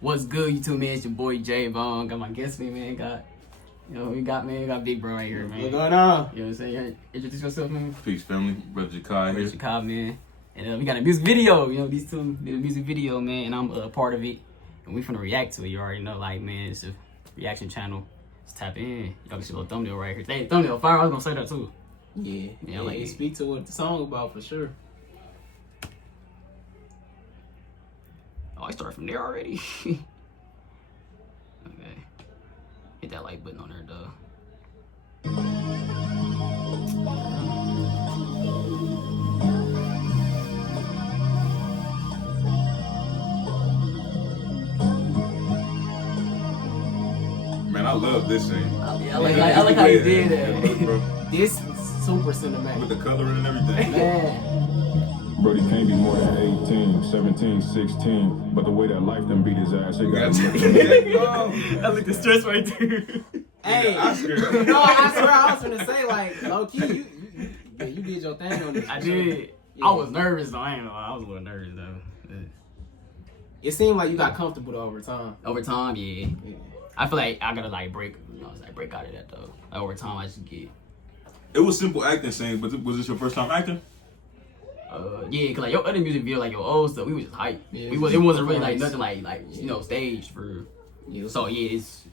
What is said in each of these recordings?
What's good, YouTube, man? It's your boy J Bone. Got my guest, man. We got Big Bro right here, man. What's going on? You know what I'm saying? Introduce yourself, man. Peace, family. Brother JaQai here. JaQai, man. And we got a music video. You know, these two did a music video, man, and I'm a part of it. And we finna react to it. You already know, like, man, it's a reaction channel. Just tap in. Y'all can see a little thumbnail right here. Hey, thumbnail fire. I was gonna say that too. Yeah, like it speak to what the song about for sure. Oh, I started from there already. Okay. Hit that like button on there, though. Man, I love this scene. I like how you did that. This is super cinematic. With the coloring and everything. Man. Brody can't be more than 18, 17, 16. But the way that life done beat his ass, it got him. I looked at stress right there. Hey, no, I swear I was gonna say, like, low key, you did your thing on this. I did. Yeah. I was nervous though. I ain't gonna lie. I was a little nervous though. It seemed like you got comfortable over time. Over time, yeah. I feel like I gotta like break out of that though. Like, over time, I just get. It was simple acting scenes, but was this your first time acting? Yeah, cause like your other music video, like your old stuff, we was just hype. Yeah, it wasn't really like nothing like you know staged for. Yeah. So yeah, it's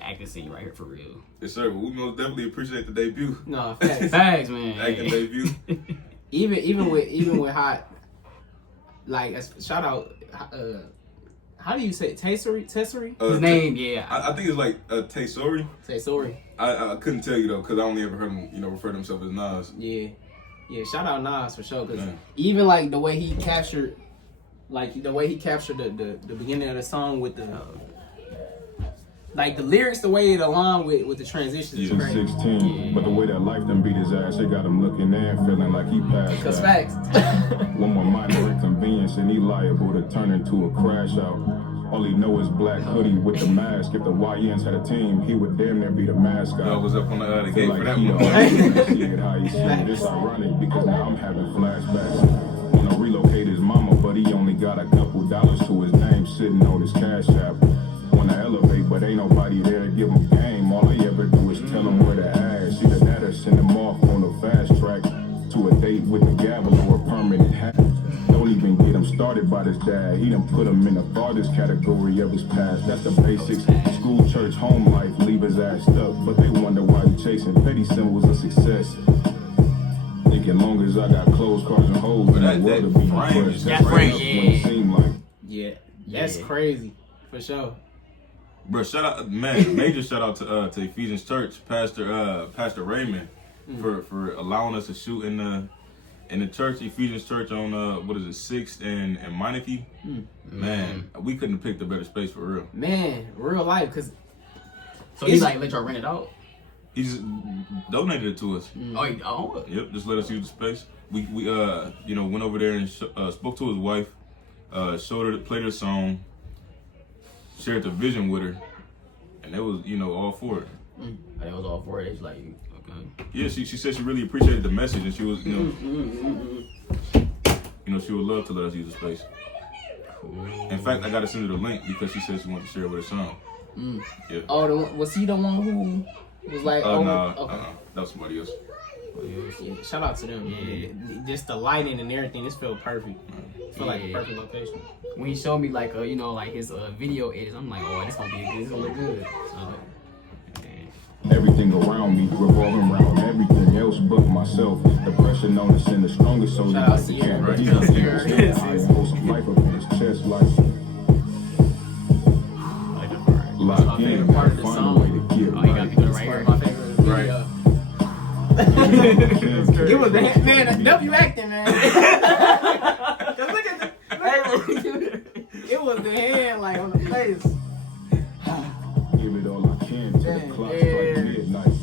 acting scene right here for real. Yes, sir. But we most definitely appreciate the debut. No, facts. Facts, man. Acting debut. even with hot, like shout out. How do you say it? Tessery? His name, yeah. I think it's like Tay Sorry. Say sorry. I couldn't tell you though, cause I only ever heard him, refer to himself as Nas. Yeah, shout out Nas for sure, cause even like the way he captured, the beginning of the song with the, like the lyrics, the way it aligned with the transitions. He's 16, but the way that life done beat his ass, it got him looking and feeling like he passed. Cause facts. One more minor inconvenience and he liable to turn into a crash out. All he know is black hoodie with the mask. If the YNs had a team, he would damn near be the mascot. I was up on the gate for that he one. See it how he see it. It's ironic because now I'm having flashbacks. Relocate his mama, but he only got a couple dollars to his name sitting on his cash app. Wanna elevate, but ain't nobody there to give him game. All they ever do is tell him where to ask. See the data, send him off on the fast track to a date with a gavel or a permanent hat. Don't even get him started by this dad. He done put him in the farthest category of his past. That's the basics. School, church, home life, leave his ass stuck. But they wonder why he chasing petty symbols of success. Thinking long as I got clothes, cars, and hoes, in the world to be depressed. That's right, Yeah, that's crazy for sure. Bro, shout out, man! Major shout out to Ephesians Church, Pastor Raymond, for allowing us to shoot in the church, Ephesians Church on 6th and Meineke. Man, we couldn't have picked a better space for real. Man, real life, cause so he like let y'all rent it out. He just donated it to us. Oh, Yep, just let us use the space. We went over there and spoke to his wife, showed her, played her song, shared the vision with her, and it was all for it. It was all for it. It's like okay. Yeah, she said she really appreciated the message, and she was she would love to let us use the space. Cool. In fact, I got to send her the link because she said she wanted to share it with her son. Yeah. Oh, was he the one who was like? That was somebody else. Yeah, shout out to them. Yeah. Just the lighting and everything. This felt perfect. It felt like a perfect location. When he showed me like like his video edits, I'm like, oh, this gonna look good. So, everything around me revolving around everything else but myself. The pressure known as in the strongest soldier. Shout out to you, can't right? be life up in his chest like locked in, part of the find a song. way to get Oh, you got me doing it right here. My favorite video. It was the man. W acting, man. Cause look at it was the hand like on the face. give it all I can till the clock strike midnight.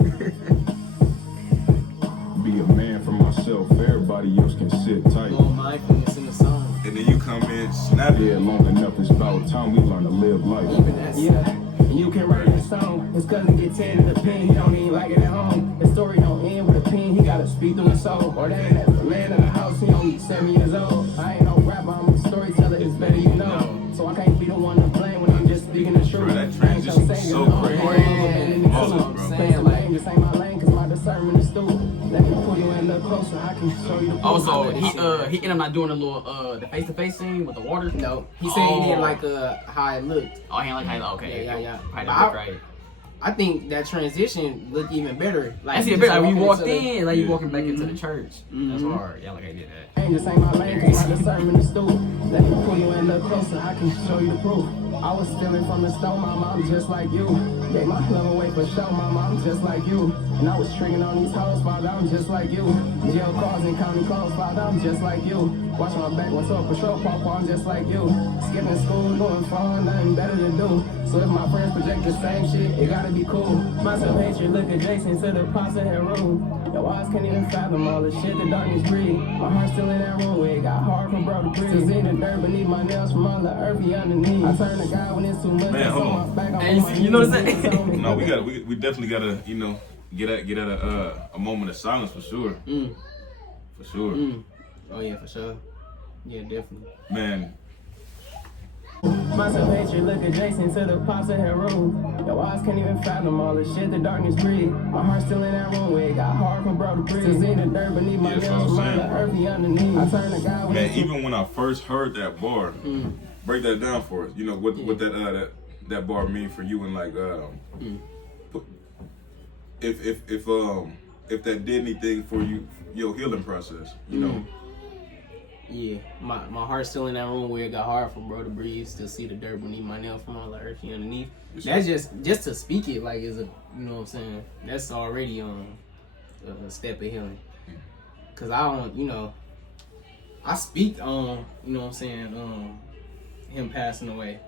Be a man for myself, everybody else can sit tight. Little mindfulness in the song. And then you come in, snap it. Yeah, long enough, it's about time we learn to live life. Even that's You can write a song. His cousin get 10 in the pen. He don't even like it at home. His story don't end with a pen. He gotta speak through his soul. Or they ain't the man in the house. He only 7 years old. I ain't no rapper. I'm a storyteller. It's better you know. So I can't be the one to blame when I'm just so got crazy. man. Awesome, bro. Saying like, this ain't my lane, cause my discernment is stupid. Let me pull you in a little closer, I can show you the Also, he ended up not doing the little the face-to-face scene with the water. No, he said he didn't like how it looked. Oh, he didn't like how okay. Yeah. Probably But look right. I think that transition looked even better. Like, That's he it. just Like when you walked into the- in, like you walking back into the church. That's hard. Yeah, like I did that. This ain't my lane, cause my discernment is stupid. Let me pull you in a little closer, I can show you the proof. I was stealing from the store, my mom just like you. Gave my love away for show, my mom just like you. And I was tricking on these hoes, father, I'm just like you. Jail cars and county clothes, father, I'm just like you. Watch my back, what's up, patrol, papa, I'm just like you. Skipping school, doing phone, nothing better to do. So if my friends project the same shit, it gotta be cool. My self-hatred look adjacent to the pots of her room. Your eyes can't even fathom all the shit the darkness breed. My heart's still in that room where it got hard for bro to breathe. Still in the dirt beneath my nails from all the earthy underneath. I turn to God when it's too much. Man, hold on. Hey, you know what I'm saying? No, we definitely gotta, you know, get at a moment of silence for sure. For sure. Oh yeah, for sure. Yeah, definitely. Man, My self-hatred look adjacent to the pots of her room. Your eyes can't even fathom all the shit the darkness breed. My heart's still in that room where it got hard for bro to breathe. Still in the dirt beneath my Yeah, that's nails what from I'm all the saying. earthy underneath. I turn to God when man, it's too even when I first heard that bar, break that down for us. You know what that bar mean for you, and like if that did anything for you, your healing process. You know. Yeah, my heart's still in that room where it got hard for bro to breathe. Still see the dirt beneath my nail from all the earthy underneath. That's just to speak it like is a, you know what I'm saying. That's already a step of healing. Cause I don't, you know, I speak on, you know what I'm saying, him passing away,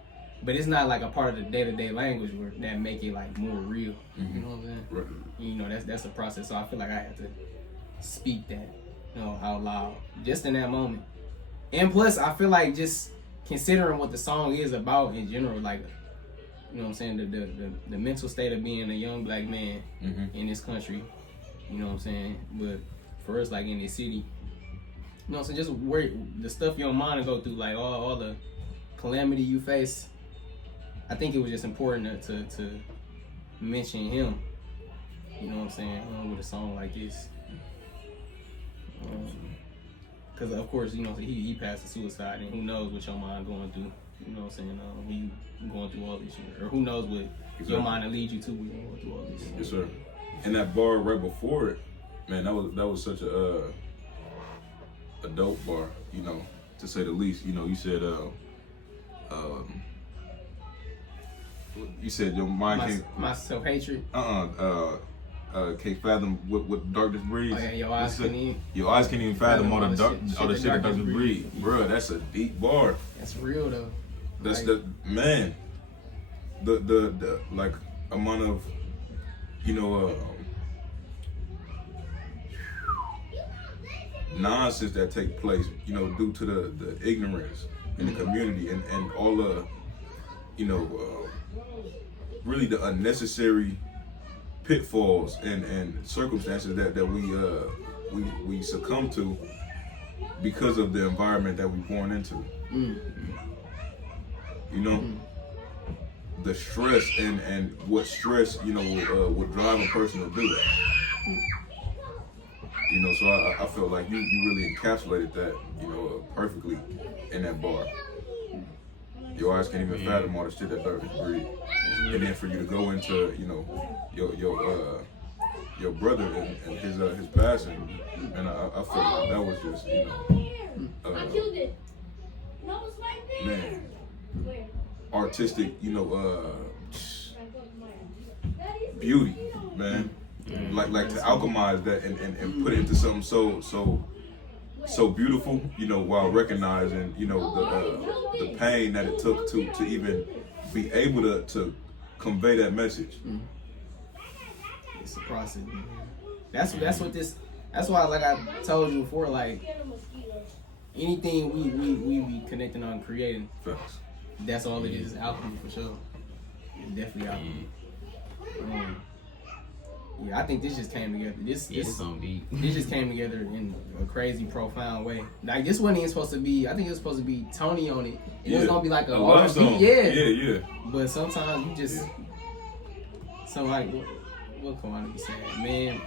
but it's not like a part of the day-to-day language where that make it like more real. You know what I'm saying? Right. You know, that's a process. So I feel like I have to speak that, you know, out loud just in that moment. And plus, I feel like just considering what the song is about in general, like, you know what I'm saying, the mental state of being a young black man in this country, you know what I'm saying, but for us, like in this city, you know, so just where the stuff your mind go through, like all the calamity you face, I think it was just important to mention him, you know what I'm saying, with a song like this. Because of course, you know, he passed to suicide, and who knows what your mind going through, you know what I'm saying, when you going through all this shit, or who knows what your mind will lead you to when you going through all this. Yes, sir. And that bar right before it, man, that was such a dope bar, you know, to say the least. You know, you said your mind can't My self-hatred. can't fathom what darkness breeds. Oh yeah, your eyes can't even fathom all the shit that darkness breeds. Bruh, that's a deep bar. That's real though. That's like, the man. The like amount of, you know, nonsense that take place, you know, due to the ignorance in the community and all the, you know, really the unnecessary pitfalls and circumstances that we succumb to because of the environment that we're born into. You know, the stress and what stress, you know, would drive a person to do that. You know, so I felt like you really encapsulated that, you know, perfectly in that bar. Your eyes can't even fathom all the shit that darkness breed. And then for you to go into, you know, your brother and his passing, and I felt like that was just, you know, man, artistic, you know, beauty, man. Like to alchemize that and put it into something so beautiful, you know, while recognizing, you know, the pain that it took to even be able to convey that message. It's a process, man. That's what this. That's why, like I told you before, like anything we be connecting on creating. Facts. That's all it is alchemy for sure. It's definitely alchemy. Yeah, I think this just came together. This song beat. This just came together in a crazy, profound way. Like this wasn't even supposed to be. I think it was supposed to be Tony on it. It was gonna be like a love song. yeah. Yeah. But sometimes you just So like, what can I be saying?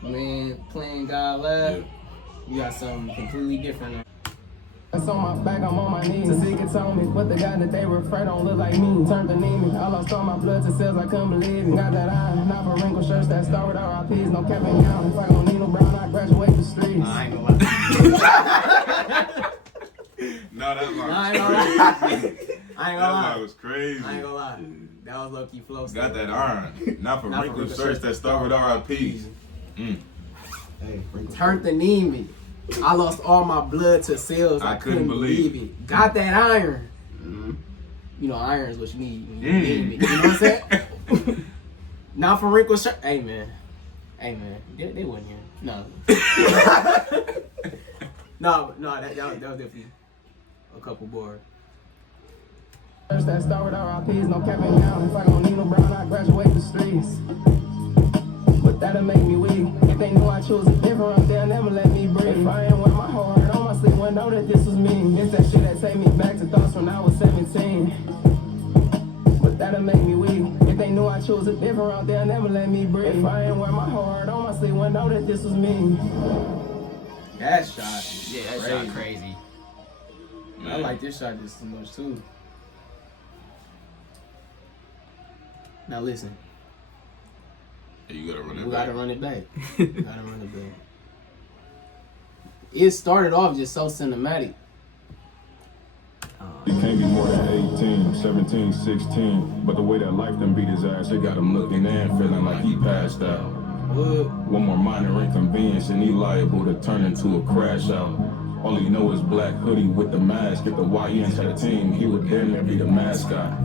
Man, playing God Live. You got something completely different. That's on my back, I'm on my knees. The secret told me, but the guy that they refer don't look like me. Turned anemic, I lost all my blood to cells, I couldn't believe it. Got that iron, not for wrinkled shirts that start with RIPs, no cap and gown. If I gon' need no brown, I graduate the streets. I ain't gonna lie. No, that line I was ain't gonna crazy. lie. I ain't That gonna line lie. was crazy. I ain't gonna lie. That was low-key flow. Got that iron. Not for wrinkled shirts that start with RIPs. Turned anemic. I lost all my blood to cells. I couldn't believe it. Got that iron. You know, iron is what you need. When you anemic. You know what I'm saying? Not for wrinkled shirt. Hey man. They wasn't here. No. no, that was definitely a couple bored. That start with RIPs, no cap and gown. If I gon' need no brown, I graduate the streets. But that'll make me weak. If they knew I chose a different route, they'll never let me breathe. If I ain't wear my heart on my sleeve, wouldn't know that this was me. It's that shit that take me back to thoughts when I was 17. But that'll make me weak. If they knew I chose a different route, they'll never let me breathe. If I ain't wear my heart on my sleeve, wouldn't know that this was me. That shot. Yeah, that shot crazy. I like this shot just as much too. Now listen. You gotta run it We back. gotta run it back. It started off just so cinematic. He can't be more than 18, 17, 16. But the way that life done beat his ass, it got him looking and feeling like he passed out. One more minor inconvenience and he liable to turn into a crash out. All he know is black hoodie with the mask. If the YNs had a team, he would damn near be the mascot.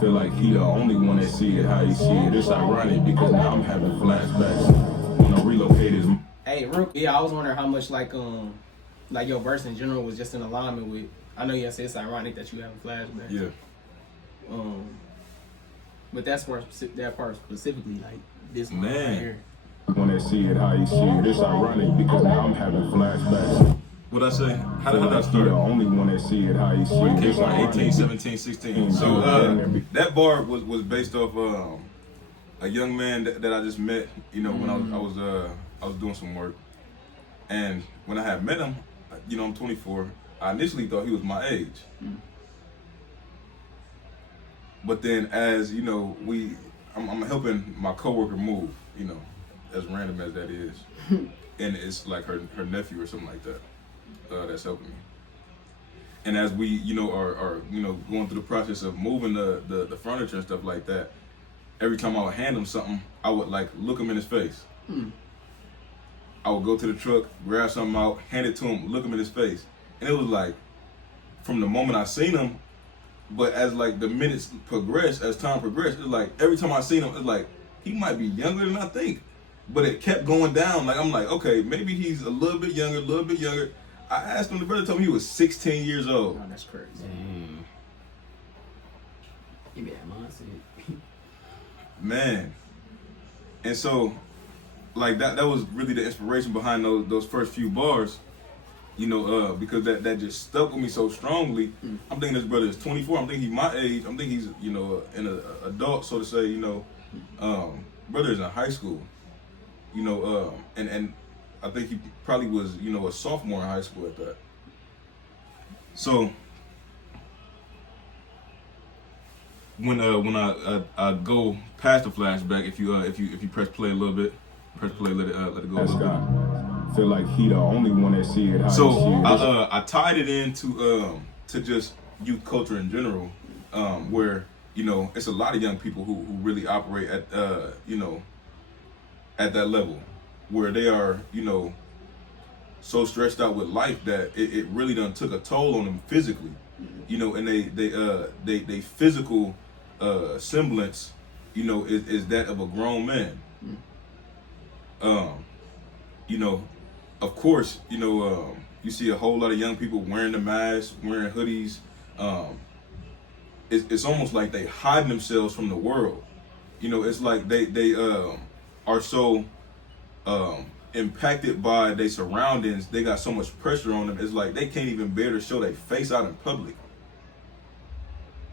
Feel like he the only one that see it how he see it. It's ironic because now I'm having flashbacks. When I relocate his... Hey, I was wondering how much like your verse in general was just in alignment with. I know you said it's ironic that you having flashbacks. Yeah. But that's where that part specifically, like this one Man. right here. When they see it how he see it. It's ironic because now I'm having flashbacks. What'd I say? How Feel did I like he start? the only one that see it how he see When it. it It's came on ironic. 18, 17, 16. So that bar was based off a young man that I just met, you know, when I was doing some work. And when I had met him, you know, I'm 24, I initially thought he was my age. But then as, you know, I'm helping my coworker move, you know, as random as that is. And it's like her nephew or something like that. That's helping me. And as we, you know, are you know, going through the process of moving the furniture and stuff like that, every time I would hand him something, I would like look him in his face. I would go to the truck, grab something out, hand it to him, look him in his face. And it was like, from the moment I seen him, but as like the minutes progressed, as time progressed, it's like every time I seen him, it's like, he might be younger than I think. But it kept going down. Like, I'm like, okay, maybe he's a little bit younger. I asked him, the brother told me he was 16 years old. Oh, that's crazy. You be that mindset. Man. And so, like, that was really the inspiration behind those first few bars, you know, because that just stuck with me so strongly. I'm thinking this brother is 24. I'm thinking he's my age. I'm thinking he's, you know, an adult, so to say, you know. Brother is in high school, you know, and I think he probably was, you know, a sophomore in high school at that. So when I go past the flashback, if you press play a little bit, let it go a little bit. Feel like he the only one that see it how he see So it. I tied it into to just youth culture in general, where, you know, it's a lot of young people who really operate at you know, at that level, where they are, you know, so stressed out with life that it really done took a toll on them physically, you know, and they physical semblance, you know, is that of a grown man. You know, of course, you know, you see a whole lot of young people wearing the masks, wearing hoodies. It's almost like they hide themselves from the world. You know, it's like they are so impacted by their surroundings. They got so much pressure on them. It's like they can't even bear to show their face out in public.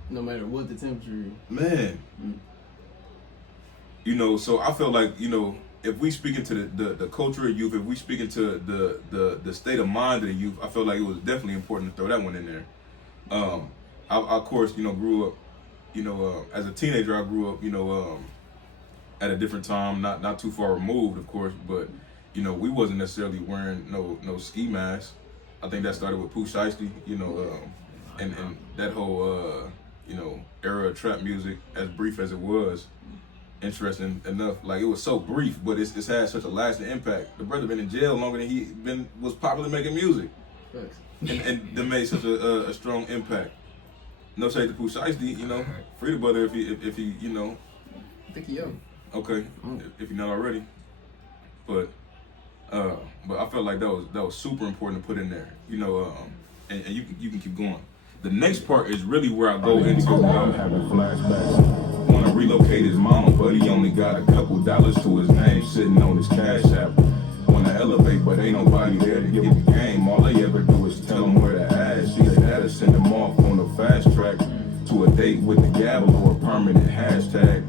No matter what the temperature is. Man. You know, so I felt like, you know, if we speak into the culture of youth, if we speak into the state of mind of the youth, I felt like it was definitely important to throw that one in there. I of course, you know, grew up, you know, as a teenager, I grew up, you know, at a different time, not too far removed, of course, but, you know, we wasn't necessarily wearing no ski masks. I think that started with Pooh Shiesty, you know, and that whole, you know, era of trap music, as brief as it was, interesting enough. Like, it was so brief, but it's had such a lasting impact. The brother been in jail longer than he was popular making music, and that made such a strong impact. No shade to Pooh Shiesty, you know, free the brother if he you know. I think he young. Okay, if you're not already, but I felt like that was super important to put in there, you know, and you can keep going. The next part is really where I go into. I'm having flashbacks. Wanna relocate his mama, but he only got a couple dollars to his name sitting on his cash app. Wanna elevate, but ain't nobody there to give the game. All they ever do is tell him where to ask. See, they had to send him off on a fast track to a date with the gavel or a permanent hashtag.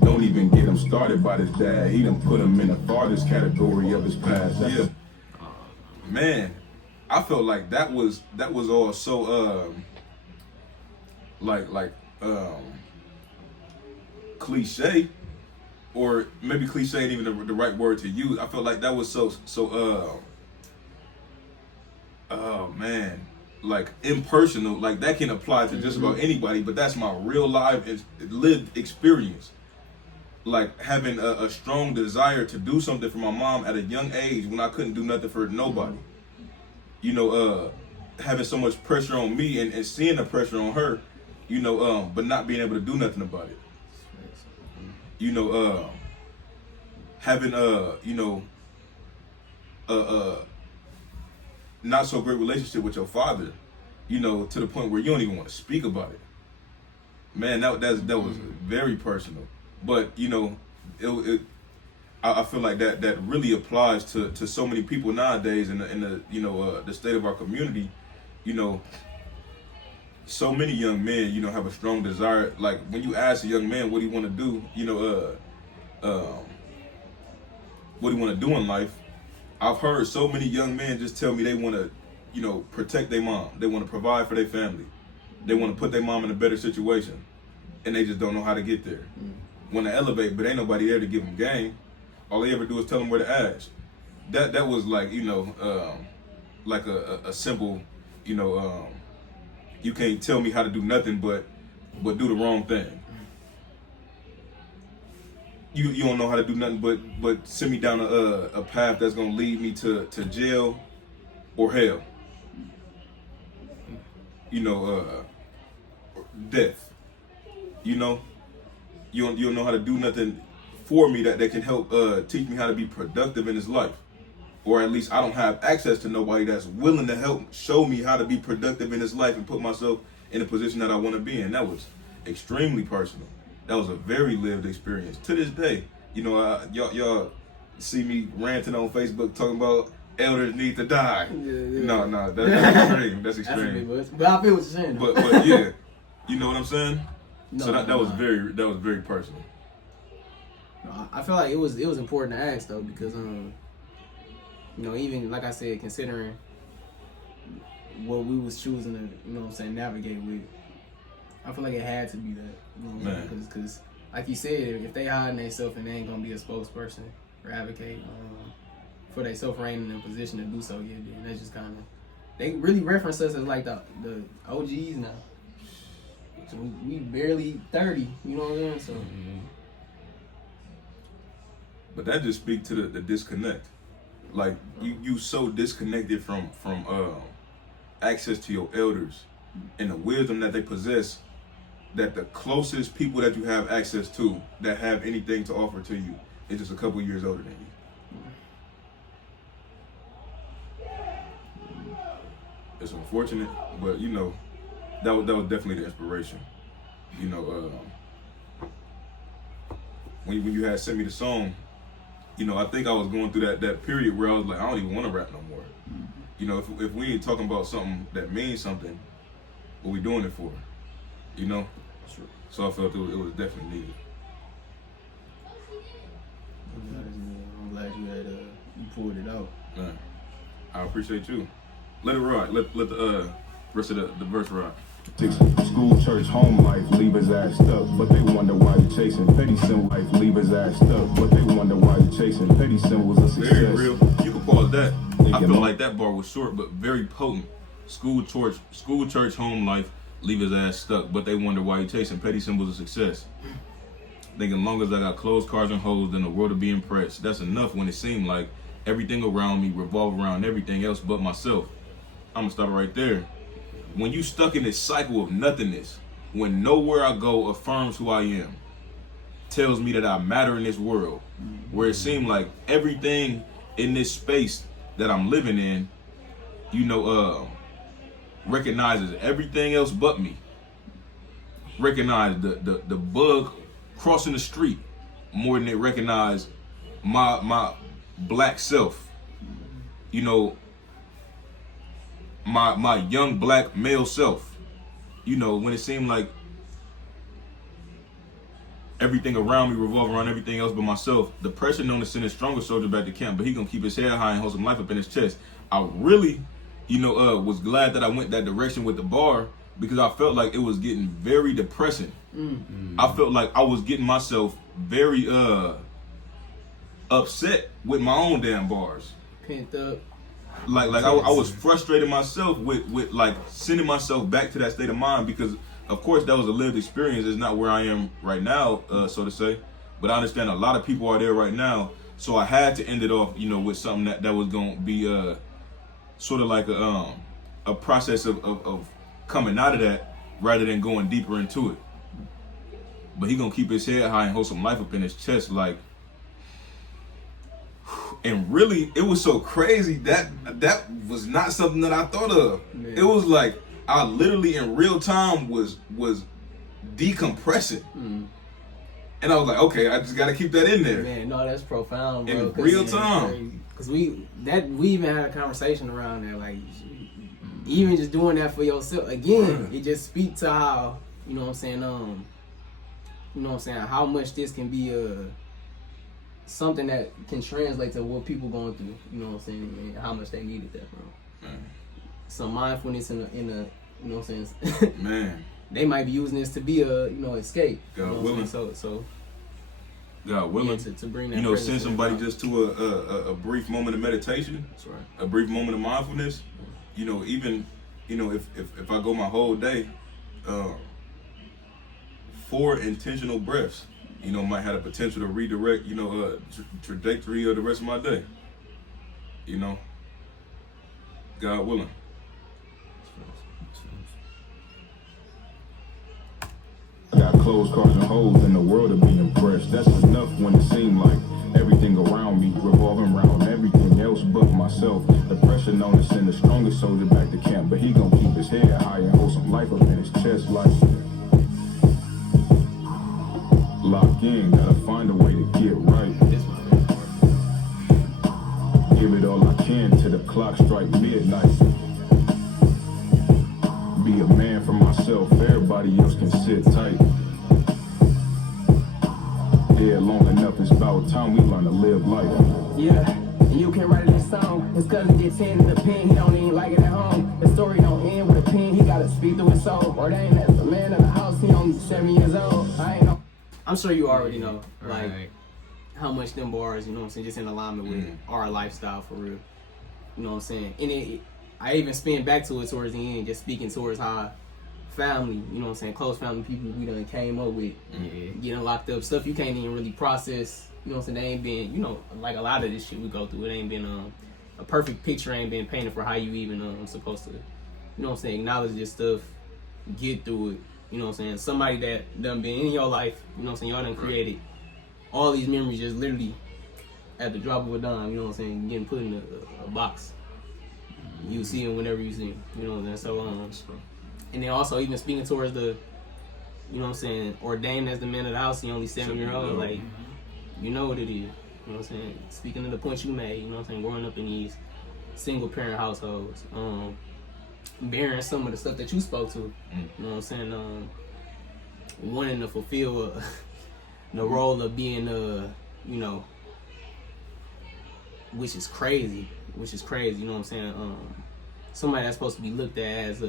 Don't even get him started by his dad. He done put him in the farthest category of his past. Yeah. Man, I felt like that was all so cliche, or maybe cliche ain't even the right word to use. I felt like that was so oh man, like impersonal. Like, that can apply to just about anybody, but that's my real life lived experience. Like, having a strong desire to do something for my mom at a young age when I couldn't do nothing for nobody. You know, having so much pressure on me and seeing the pressure on her, you know, but not being able to do nothing about it. You know, having you know, not so great relationship with your father, you know, to the point where you don't even want to speak about it. Man, that was very personal. But, you know, I feel like that really applies to so many people nowadays in the you know, the state of our community. You know, so many young men, you know, have a strong desire. Like, when you ask a young man what he want to do, you know, what he want to do in life, I've heard so many young men just tell me they want to, you know, protect their mom. They want to provide for their family. They want to put their mom in a better situation, and they just don't know how to get there. Want to elevate, but ain't nobody there to give them game. All they ever do is tell them where to ask. That was like, you know, like a simple, you know, you can't tell me how to do nothing but do the wrong thing. You don't know how to do nothing but send me down a path that's gonna lead me to jail or hell. You know, death. You know, you don't know how to do nothing for me that can help teach me how to be productive in this life. Or at least I don't have access to nobody that's willing to help show me how to be productive in this life and put myself in a position that I want to be in. That was extremely personal. That was a very lived experience. To this day, you know, y'all see me ranting on Facebook talking about elders need to die. Yeah. No, that's extreme. That's extreme. But I feel what you're saying. But yeah, you know what I'm saying? No, so that was very personal. No, I feel like it was important to ask though, because you know, even like I said, considering what we was choosing to, you know what I'm saying, navigate with, I feel like it had to be that. You know what I'm saying? Because like you said, if they hiding themselves and they ain't gonna be a spokesperson or advocate for themselves or ain't in a position to do so yet, then that's just kind of, they really reference us as like the OGs now. So we barely 30, you know what I'm saying? So. But that just speaks to the disconnect. Like, you so disconnected from access to your elders and the wisdom that they possess, that the closest people that you have access to that have anything to offer to you is just a couple years older than you. It's unfortunate, but you know, that was definitely the inspiration. You know, when you had sent me the song, you know, I think I was going through that period where I was like, I don't even want to rap no more. You know, if we ain't talking about something that means something, what we doing it for? You know? Sure. So I felt it was definitely needed. pulled it out. Man, I appreciate you. Let it ride. Let the rest of the verse ride. School, church, home life, leave his ass stuck, but they wonder why he chasing petty symbols. Life, leave his ass stuck, but they wonder why he chasing petty symbols of success. Very real. You can pause that. I feel like that bar was short, but very potent. School, church, home life, leave his ass stuck, but they wonder why he chasing petty symbols of success. Thinking long as I got clothes, cars, and hoes, then the world will be impressed. That's enough when it seemed like everything around me revolved around everything else but myself. I'm gonna stop it right there. When you stuck in this cycle of nothingness, when nowhere I go affirms who I am, tells me that I matter in this world, where it seemed like everything in this space that I'm living in, recognizes everything else but me. Recognize the bug crossing the street more than it recognized my black self. My young black male self. When it seemed like everything around me revolved around everything else but myself, the pressure known to send his strongest soldier back to camp, but he gonna keep his head high and hold some life up in his chest. I really, was glad that I went that direction with the bar, because I felt like it was getting very depressing. Mm-hmm. I felt like I was getting myself very upset with my own damn bars. Pent up. Like I was frustrated myself with like sending myself back to that state of mind, because of course that was a lived experience. It's not where I am right now, so to say. But I understand a lot of people are there right now. So I had to end it off, with something that was gonna be sort of like a process of coming out of that rather than going deeper into it. But he gonna keep his head high and hold some life up in his chest, like. And really, it was so crazy that was not something that I thought of. Man. It was like I literally in real time was decompressing, and I was like, okay, I just got to keep that in there. Man, no, that's profound, bro. In real time, because we even had a conversation around that, like even just doing that for yourself again, it just speaks to how how much this can be something that can translate to what people going through, and how much they needed that, bro. Man. Some mindfulness in a Man. They might be using this to be a, escape. God willing. So God willing. Yeah, to bring that send somebody just to a brief moment of meditation. That's right. A brief moment of mindfulness. Even, if I go my whole day, 4 intentional breaths, might have the potential to redirect, trajectory of the rest of my day. God willing. I got clothes, cars, and hoes in the world to be impressed. That's enough when it seemed like everything around me revolving around everything else but myself. The pressure known to send the strongest soldier back to camp, but he gonna keep his head high and hold some life up in his chest like. Lock in, gotta find a way to get right. Give it all I can till the clock strike midnight. Be a man for myself, everybody else can sit tight. Dead long enough, it's about time we learn to live life. Yeah, and you can write this song. His cousin gets in the pen, he don't even like it at home. The story don't end with a pen, he gotta speak through his soul. Ordained as the man of the house, he only 7 years old. I ain't know. I'm sure you already know, like, right. how much them bars, just in alignment with our lifestyle for real. And I even spin back to it towards the end, just speaking towards how family, close family people we done came up with, getting locked up, stuff you can't even really process, they ain't been, like a lot of this shit we go through, it ain't been a perfect picture ain't been painted for how you even supposed to, acknowledge this stuff, get through it. Somebody that done been in your life, y'all done created all these memories just literally at the drop of a dime, getting put in a box. You see them whenever you see them, So, and then also even speaking towards the, ordained as the man of the house, he only 7 years old, like, you know what it is, Speaking to the point you made, growing up in these single parent households, bearing some of the stuff that you spoke to, wanting to fulfill the role of being, which is crazy. You know what I'm saying? Somebody that's supposed to be looked at as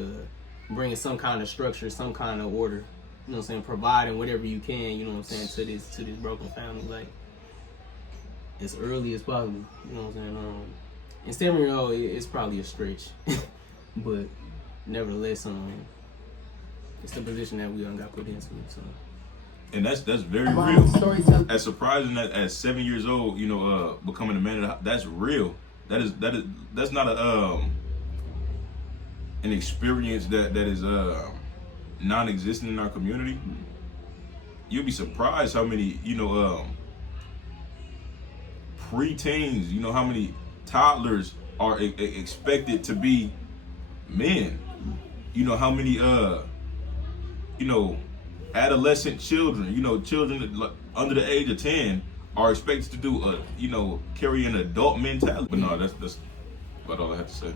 bringing some kind of structure, some kind of order. You know what I'm saying? Providing whatever you can. You know what I'm saying, to this broken family, like as early as possible. You know what I'm saying? And 7-year-old, it's probably a stretch, but nevertheless, it's the position that we got put into. So. And that's very real. As surprising as 7 years old, you know, becoming a man of the house, that's real. That's not an experience that is non-existent in our community. You'll be surprised how many, you know, preteens, you know, how many toddlers are expected to be men. You know how many you know, adolescent children, you know, children under the age of 10 are expected to do you know, carry an adult mentality. But no, that's about all I have to say.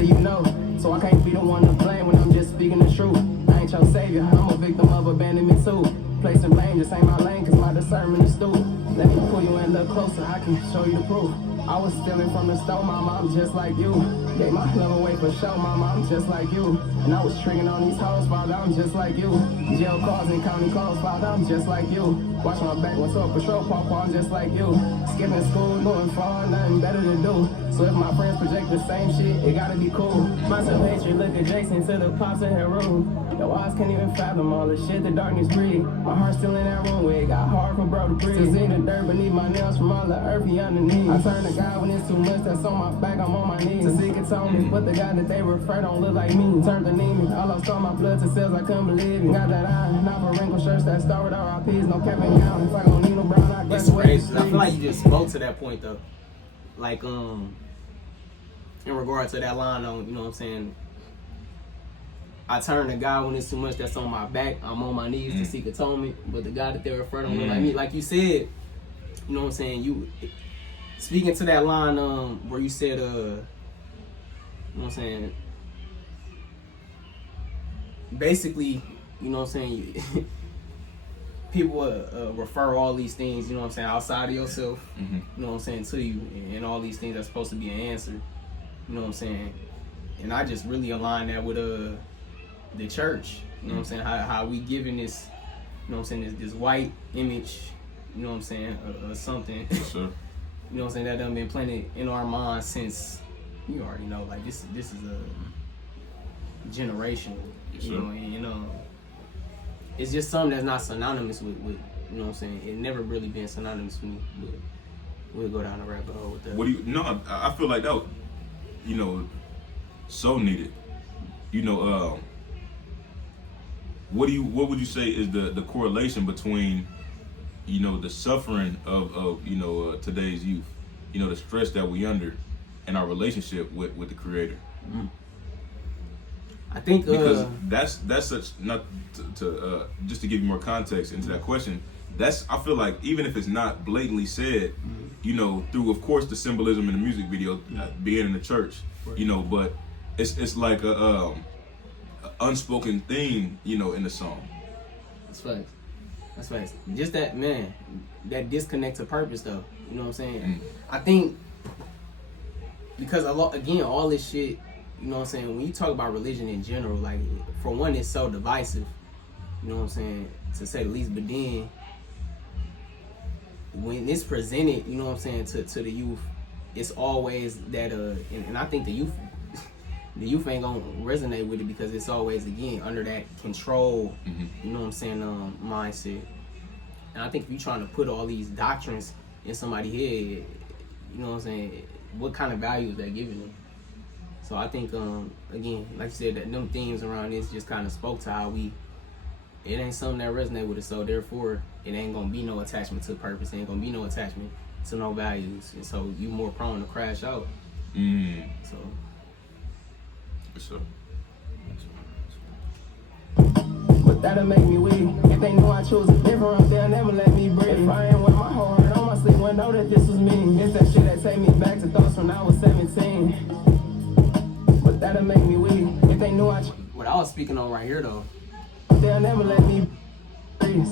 You know, so I can't be the one to blame when I'm just speaking the truth. I ain't your savior, I'm a victim of abandonment too. Placing blame just ain't my lane, cause my discernment is stupid. Let me pull you in a little closer, I can show you the proof. I was stealing from the store, my mom just like you. Gave my love away for show, my mom just like you. And I was tricking on these hoes, father, I'm just like you. Jail calls and county calls, father, I'm just like you. Watch my back, what's up, patrol, papa, I'm just like you. Skipping school, going far, nothing better to do. So if my friends project the same shit, it gotta be cool. My self-hatred look adjacent to the pops of her room. Your eyes can't even fathom all the shit the darkness breed. My heart's still in that room where it got hard for bro to breathe. Still see the dirt beneath my nails from all the earthy underneath. I turn to God when it's too much, that's on my back, I'm on my knees. To seek atonement, but the God that they refer don't look like me. Turned anemic, I lost all my blood to cells, I couldn't believe it. Got that eye, not for wrinkled shirts that start with RIPs, no cap and gown. If I gon' need no brown, I It's crazy. I feel like you just spoke to that point though. Like, in regard to that line on, you know what I'm saying, I turn to God when it's too much, that's on my back, I'm on my knees to seek atonement, but the God that they refer to don't look like me. Like you said, you know what I'm saying, you speaking to that line where you said, you know what I'm saying, basically, you know what I'm saying, people refer all these things, you know what I'm saying, outside of yourself, you know what I'm saying, to you, and all these things are supposed to be an answer, you know what I'm saying, and I just really align that with the church, you know what I'm saying, how we giving this, you know what I'm saying, this white image, you know what I'm saying, something, Sure. you know what I'm saying, that done been planted in our minds since, you already know, like this is a generational, you know, and you know, it's just something that's not synonymous with, you know what I'm saying, it never really been synonymous with me, but we'll go down the rabbit hole with that. What do you, no, I feel like that was, you know, so needed. You know, what would you say is the correlation between, you know, the suffering of you know, today's youth, you know, the stress that we under, and our relationship with the Creator? I think because that's such, not to just to give you more context into that question. That's, I feel like, even if it's not blatantly said, you know, through of course the symbolism in the music video, being in the church, you know, but it's like a unspoken theme, you know, in the song. That's facts. That's facts. Just that, man, that disconnect to purpose though. You know what I'm saying? I think because again, all this shit, you know what I'm saying, when you talk about religion in general, like, for one, it's so divisive, you know what I'm saying, to say the least, but then when it's presented, you know what I'm saying, to the youth, it's always that and I think the youth ain't gonna resonate with it because it's always, again, under that control, you know what I'm saying, mindset. And I think if you're trying to put all these doctrines in somebody's head, you know what I'm saying, what kind of value is that giving them? So I think, again, like you said, that them themes around this just kind of spoke to how it ain't something that resonate with us, so therefore it ain't gonna be no attachment to purpose, it ain't gonna be no attachment to no values, and so you more prone to crash out. So. For sure. But that'll make me weak. If they knew I chose a different route, they'll never let me breathe. If I ain't with my heart on my sleeve, wouldn't know that this was me. It's that shit that take me back to thoughts when I was 17. But that'll make me weak. If they knew I what I was speaking on right here though, they'll never let me breathe.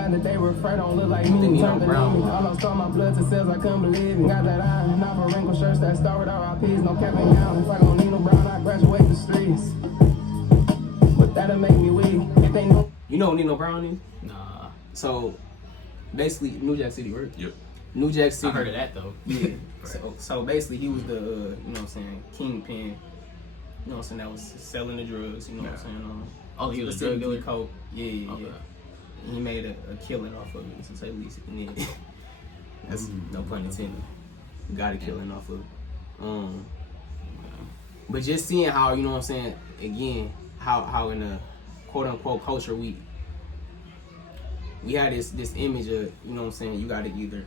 God that they refer don't look like The me. Nino Turned to Brown me. one. I lost all my blood to cells, I couldn't believe it. Got that eye, not for wrinkled shirts that start with RIPs. No cap and gown. If I go Nino Brown, I graduate the streets. But that'll make me weak. If they know. You know what Nino Brown is? Nah, So basically, New Jack City, right? Yep. New Jack City. I heard of that though. Yeah. So basically, he was the you know what I'm saying, kingpin. You know what I'm saying, that was selling the drugs. You know what I'm saying. Oh, he was a drug specifically dealer? coke. Yeah. Okay. And he made a killing off of it, to say the least. And then, that's no pun intended. Got a killing off of it. But just seeing how, you know what I'm saying, again, how in the quote unquote culture we had this image of, you know what I'm saying, you gotta either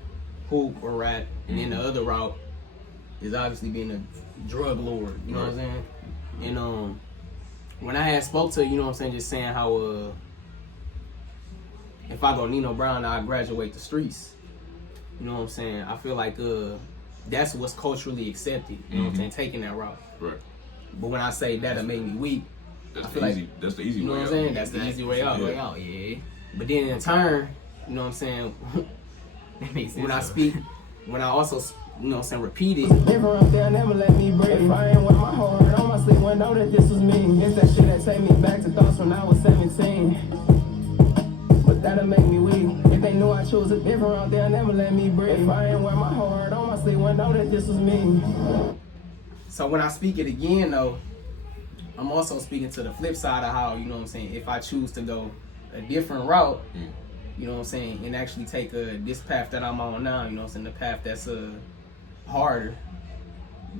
hoop or rap, and then the other route is obviously being a drug lord, you know what I'm saying? And when I had spoke to, you know what I'm saying, just saying how if I go Nino Brown, I graduate the streets. You know what I'm saying? I feel like that's what's culturally accepted, you know what I'm saying, taking that route. Right. But when I say that'll make me weak, That's I the feel easy. like, That's the easy you know way what I'm out. saying? That's the easy way out. Way out, yeah. But then in turn, you know what I'm saying, That makes sense. when I though. speak, when I also, you know what I'm saying, repeat it, Never up there, never let me breathe. If I ain't with my whole heart on my sleep, one know that this was me. It's that shit that take me back to thoughts when I was 17. But that'll make me weak. If they knew I chose a different route, they'll never let me breathe. If I ain't with my whole heart on my sleep, one know that this was me. so when I speak it again though, I'm also speaking to the flip side of how, you know what I'm saying, if I choose to go a different route, you know what I'm saying, and actually take this path that I'm on now, you know what I'm saying, the path that's harder,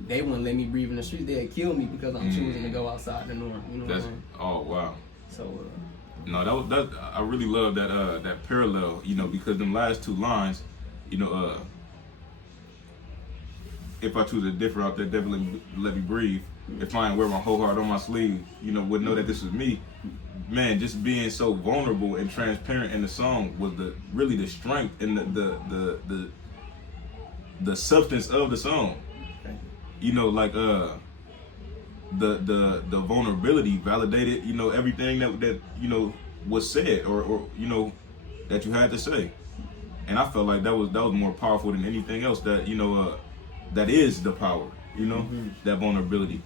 they wouldn't let me breathe in the street. They'd kill me because I'm choosing to go outside the norm. You know what I'm That's saying? oh wow. So No, that I really love that parallel, you know, because them last two lines, you know, if I choose a different route, that definitely let me breathe. If I ain't wear my whole heart on my sleeve, you know, would know that this was me. Man, just being so vulnerable and transparent in the song was really the strength and the substance of the song. You know, like the vulnerability validated, you know, everything that you know was said or you know that you had to say. And I felt like that was more powerful than anything else that, you know, that is the power, you know, that vulnerability.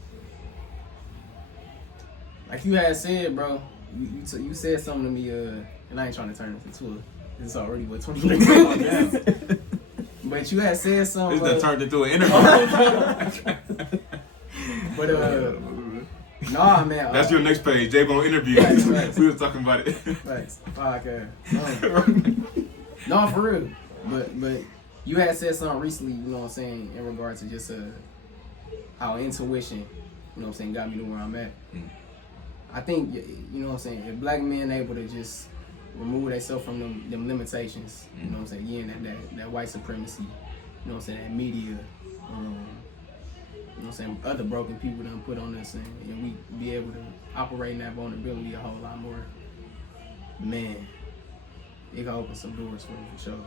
like you had said, bro, you said something to me, and I ain't trying to turn this into it's already what 20 minutes. But you had said something. This done turned into an interview. But nah, man. That's your next page, J-Bone interviews. Right. We was talking about it. Thanks. No, for real. But you had said something recently, you know what I'm saying, in regards to just how intuition, you know what I'm saying, got me to where I'm at. I think, you know what I'm saying, if black men able to just remove themselves from them limitations, you know what I'm saying, again, that white supremacy, you know what I'm saying, that media, you know what I'm saying, other broken people done put on us, and we be able to operate in that vulnerability a whole lot more, man, it can open some doors for me for sure.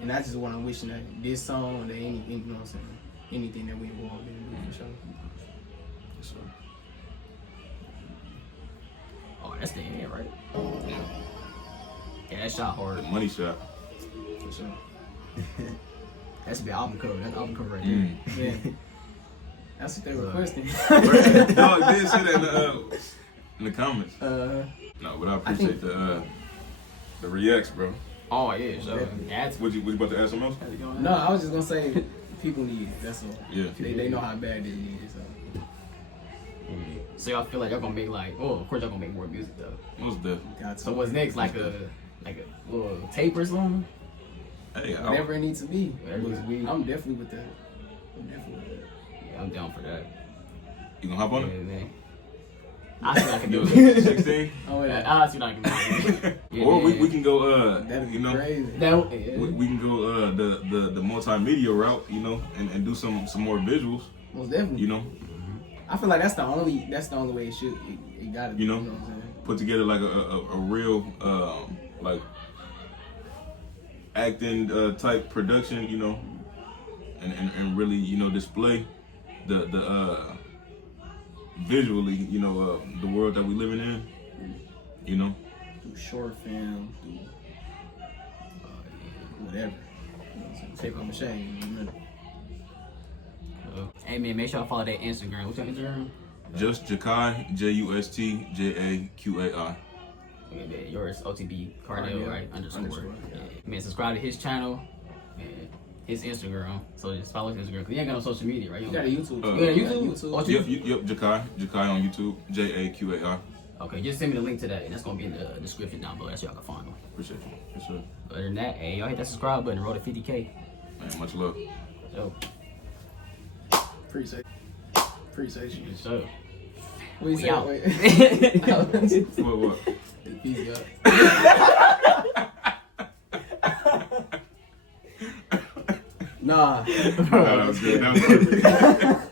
And that's just what I'm wishing that this song or that anything, you know what I'm saying, anything that we involved in do for sure. So, Oh, that's the end, right? Yeah, that shot hard. the money shot. For sure. That should be an album cover. That's an album cover right there. Yeah. That's what they requesting. No, I did say that in the comments. Uh, No, but I appreciate the reacts, bro. Oh yeah, so Definitely. that's What you about to add something else? no, I was just gonna say people need it. That's all. Yeah. They know how bad they need it. So. So y'all feel like y'all gonna make like, oh, of course y'all gonna make more music though. What's the? Got to. So what's next? Like a little tape or something? Hey, Whatever it needs to be. Whatever it needs to be. I'm definitely with that. Yeah, I'm down for that. you gonna hop on Yeah, it? man. I see what I can do. You it. 16? Oh yeah. I see what I can do. it. Yeah, Or we yeah. can go That'd be you know, crazy. That, yeah. we can go the multimedia route, you know, and do some more visuals, Most definitely. you know, I feel like that's the only way it should. It gotta be. You know? what I'm saying? put together like a real like acting type production, you know, and really, you know, display the visually, you know, the world that we living in, you know. Through short film, through whatever. Shape on the shame. Hey man, make sure I follow that Instagram. What's your Instagram? Just JaQai, JustJaQai. Okay, man, yours OTB Carnell, right? Underscore. Yeah. Man, subscribe to his channel and his Instagram. So just follow his Instagram because he ain't got no social media, right? You got a YouTube. You got a YouTube? Oh, Yep, JaQai on YouTube, JaQai. Okay, just send me the link to that, and that's gonna be in the description down below. That's where y'all can find them. Appreciate you. Yes, sir. Other than that, hey, y'all hit that subscribe button. Roll to 50K. Man, much love. So, Appreciate you. so. What you We say? out. Wait. What? Easy up. Nah. That was good. That was perfect.